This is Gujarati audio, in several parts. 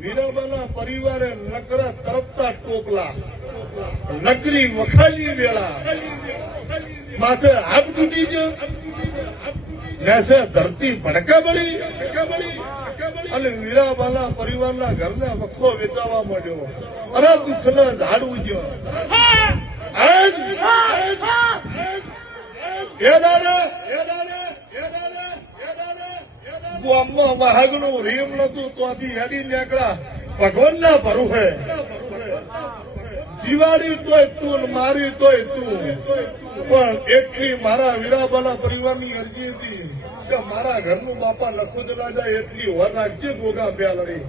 વીરાબાના પરિવારે નકરા તરફતા ટોપલા, નકરી વખાલી વેળા, માથે હાથ તૂટી ગયો, નેસે ધરતી ભડકા બળી, અને વીરાબાના પરિવારના ઘરના વખો વેચાવા માંડ્યો. અરે દુઃખને ઝાડ ઉગ્યો. ગામમાં વાહગનું રેમ નતું ત્યાંથી હેડી નીકળ્યા ભગવાનના ભરોસે. જીવાડી તોય તું, મારી તોય તું, પણ એટલી મારા વીરાબાના પરિવારની અરજી હતી કે મારા ઘરનું બાપા લખુદ ના જાય એટલી વર રાખજે ગોગા બ્યાલડી.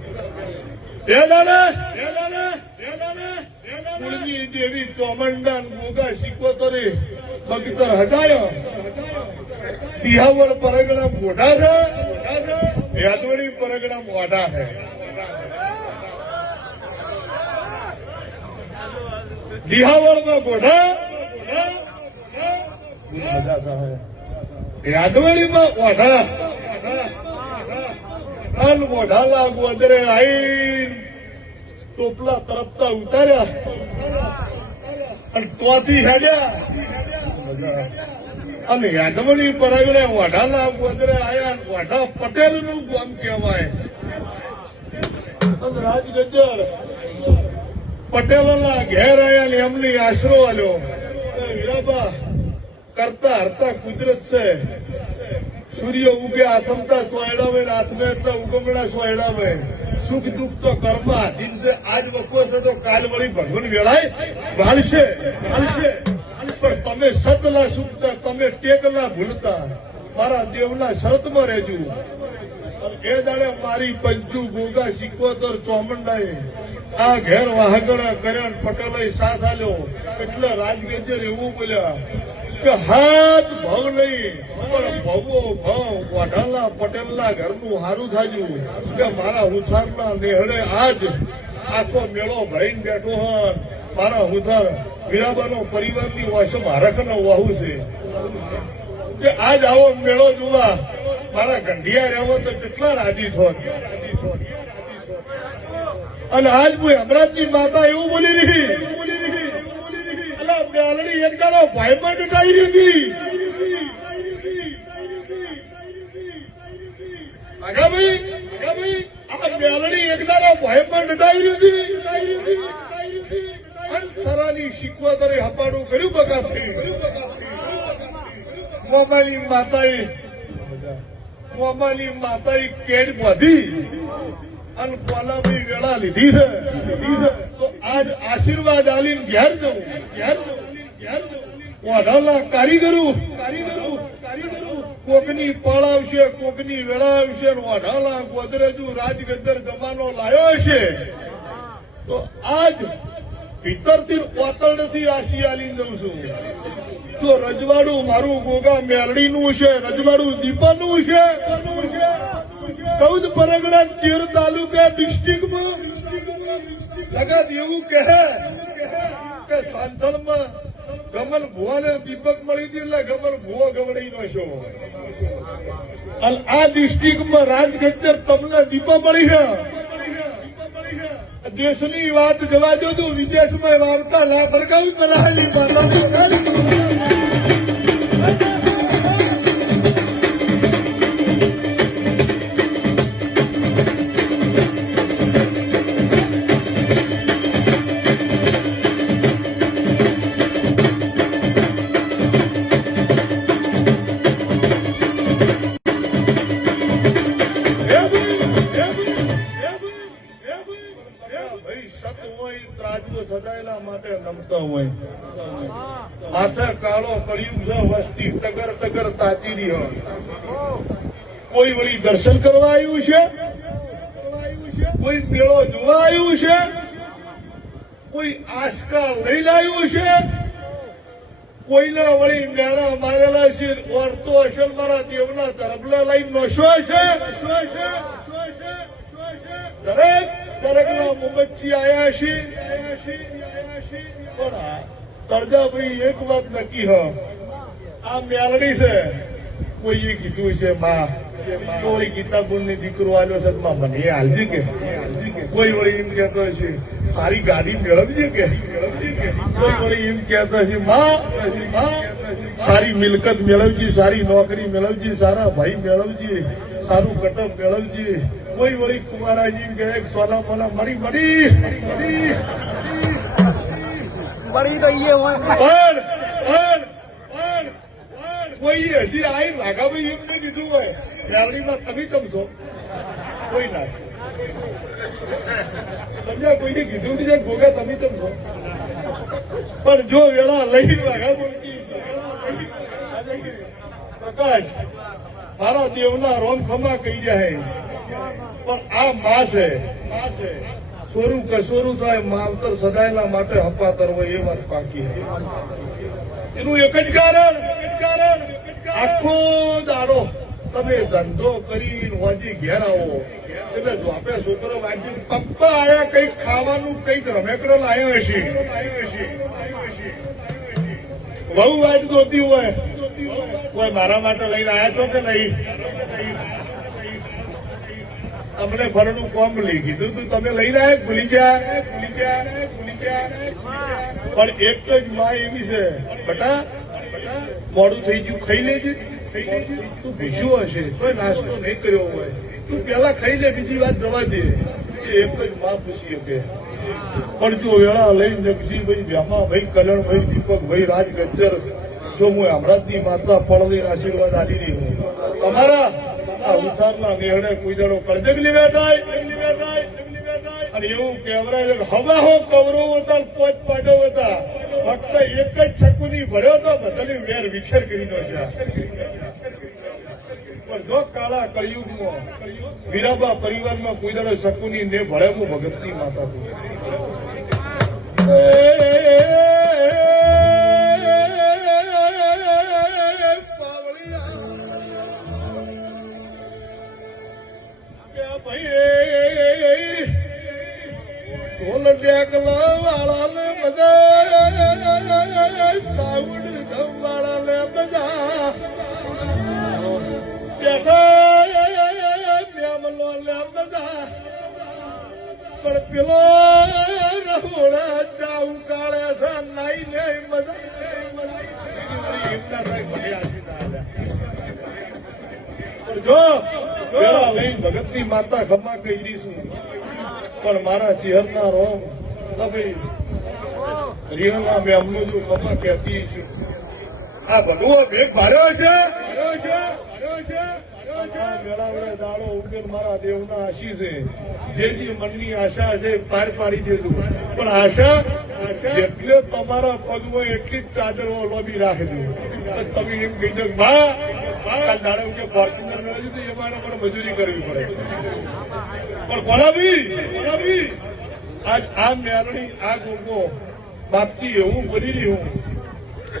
કુળની દેવી ચોમંડા ગોગા સિકોતરી બગીતર હજાયો. તિહાવર પરગણા મોઢા છે, યાદવડી પરગણા મોઢા છે. દિહાવળમાં મોઢા, યાદવડીમાં મોઢા, અન મોઢા લાગુ અદરે આઈ ટોપલા તરફતા ઉતાર્યા અને ત્યાંથી હેડ્યા. અને યાદવડી પરગણે વઢાના ગોદરે આયા. વઢા પટેલ નું ગામ કહેવાય. રાજગજ્જર પટેલોના ઘેર આયા ને એમની આશરો આલ્યો. વીરાબા કરતા હરતા કુદરત છે. સૂર્ય ઉગે આથમતા સોયડાવે, આથમેતા ઉગમણા સોયડાવે. સુખ દુઃખ તો કર્મ આધીન છે. આજ વખો છે તો કાલ વળી ભગવાન વેળાય વાળશે. પણ તમે સતના સુખતા, તમે ટેકના ભૂલતા, મારા દેવના શરતમાં રહેજો. એ દાડે મારી પંચુ ગોગા સિકોતર ચોમંડાએ આ ઘેર વાહગણા કર્યા, પટેલે સાથ આલ્યો. એટલે રાજગજ્જર એવું બોલ્યા કે હાથ ભવ નહીં પણ ભવો ભવ વઢાલા પટેલના ઘરનું હારું થાજુ. કે મારા હુથારના નેહડે આજ આખો મેળો ભરીને બેઠો હોત. મારા હુથાર વીરાબાનો પરિવારની વાસમ હરખનો વાહુ છે કે આજ આવો મેળો જોવા મારા ગંઢિયા રહેવો તો કેટલા રાજી થોત. અને આજ હું હમણાંની માતા એવું બોલી રહી, અલા બ્યાલડી એક દાડો ભાઈબંધ ટાઈ હતી. ભાઈ આ બ્યાલડી એક દાડો ભાઈબંધ ટાઈ હતી. અંતરાની શીખવાતરે હપાડું કર્યું બગાફી. મોમાની માતાએ કેડ બાંધી અને કોલાભાઈ વેળા લીધી છે. તો આજ આશીર્વાદ આલીને ઘેર જવું. વાઢાલા કારીગરો કોકની પળાવશે, કોકની વેળાવશે. વાઢાલા ગોદરેજુ રાજગદ્દર જમાનો લાયો છે. તો આજ ભીતરથી ઓતરથી આશી આલી જઉં છું. જો રજવાડું મારું ગોગા મેલડીનું છે, રજવાડું દીપાનું છે. 14 પરગણા 13 તાલુકા ડિસ્ટ્રિક્ટમાં લગત એવું કહે કે સાંથળમાં ગમન ભુવાને દીપક મળી હતી એટલે ગમન ભુવો ગવડાઈનો છો. અને આ ડિસ્ટ્રિક્ટમાં રાજગજ્જર તમને દીપા મળી છે. દેશની વાત જવા દો તો વિદેશમાં વાર્તા ના ભરગાવી કરાયેલી સદાયેલા માટે નમતા હોય. માથે કાળો કળિયુગ છે, વસ્તી ટગર ટગર તાતી રહી. કોઈ વળી દર્શન કરવા આવ્યું છે, કોઈ મેળો જોવા આવ્યું છે, કોઈ આસ્કા લઈને આવ્યું છે, કોઈના વળી મેળા મારેલા છે. ઓરતો હશે મારા દેવના તરફલા લઈને નશો છે. દરેકના મુબચ્છી આયા છે. પણ તરજાભાઈ એક વાત નક્કી હ, આ મેલડી છે. કોઈએ કીધું છે માં થોડી ગીતાપુર ની દીકરો આવ્યો છે, મને હાલજી કે કોઈ વળી એમ કહેતો હશે સારી ગાડી મેળવજે કે કોઈ વળી એમ કહેતો હશે માં સારી મિલકત મેળવજી, સારી નોકરી મેળવજી, સારા ભાઈ મેળવજી, સારું કટક મેળવજી. કોઈ વળી કુમારાજી કહે સોના મોના મળી મળી બળી તો એ હોય પણ કોઈ હજી આઈ વાઘાભાઈ એમને કીધું હોય રેલડીમાં તમે ચમશો કોઈ ના સમજ્યા, કોઈને કીધું નહીં ગોગા તમે ચમશો. પણ જો વેળા લઈ વાઘા બોલતી પ્રકાશ મારા દેવના રોમ ખમા કહી જાય. પણ આ માં છે સોરું કસોરું થાય માવતર સદાયના માટે હપાતર હોય એ વાત પાકી. એનું એક જ કારણ આખો દાડો તમે ધંધો કરીને વાજી ઘેર આવો એટલે જો આપે છોકરો વાંચી પપ્પા આયા કઈક ખાવાનું કઈક રમેકડો લાયો હશે, બહુ વાટ દોતી હોય કોઈ મારા માટે લઈને આવ્યા છો કે નહીં? અમને ફરનું કોમ લઈ કીધું તું તમે લઈને આવ્યા ભૂલી ગયા. પણ એક જ માં એવી છે બટા મોડું થઈ ગયું ખાઈ લેજે, તું ભીજ્યું હશે કોઈ નાસ્તો નહીં કર્યો હોય તું પેલા ખાઈ લે, બીજી વાત જવા દે. એ એક જ માં પૂછી શકે. પણ જો વેળા લઈ નકસીભાઈ વ્યામાભાઈ કલણભાઈ દીપકભાઈ રાજ ગજ્જર જો હું હમણાંની માતા પડદીને આશીર્વાદ આપી રહી હું તમારા આ ઉતારના નેહડે કોઈ દાડો કળજગલી બેઠાય અને એવું કહેવરાય હવા હો કવરો હતા પોચ પાડો હતા ફક્ત એક જ શકુની ભર્યો તો બધાની વેર વિખેર કરી દો છે. પણ જો કાળા કળિયુગમાં વીરાબા પરિવારમાં કોઈ દાડો શકુની ને ભળે હું ભગતની માતા છું. ઢોલ ડેકલા વાળા ને બધા સાઉડ ધમ વાળા ને બધા બેઠા મેમલો ને બધા પણ પેલો રહોડા ચાઉ કાળે છે નાઈ ને જો પેલા લઈ ભગતની માતા ખમા કહી દઈશું. પણ મારા ચહેરના રોમ તમે રિયલના મેં અમને જો ખમા કહેતી છું. આ ભગવો ભેગ ભાર્યો છે મેળાવડે દાડો ઉકેલ મારા દેવના આશી છે. જેથી મનની આશા છે પાર પાડી દેજો. પણ આશા જેટલે તમારા પગમાં એટલી જ ચાદરો લોબી રાખજો. તમે એમ કહી દો દાડે કે ફોર્ચ્યુનર મેળવ્યું તો એમાં પણ મજૂરી કરવી પડે. પણ કોલાબી આજ આ મેરણી આ ગોગો બાપથી એવું કરી રહ્યું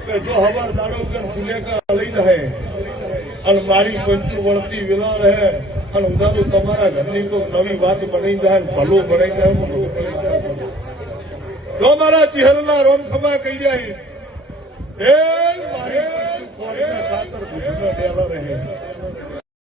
કે જો હવાર દાડો કે ફુલેકા લઈ જાય અને મારી પંચી વળતી વેલા રહે અને ઉદાહરણ તમારા ઘરની કોઈ નવી વાત બની જાય ભલું બની જાય જો મારા ચહેરાના રોમ ખમા કહી જાય એ મારી ખાતર ભૂખના ડેલા રહે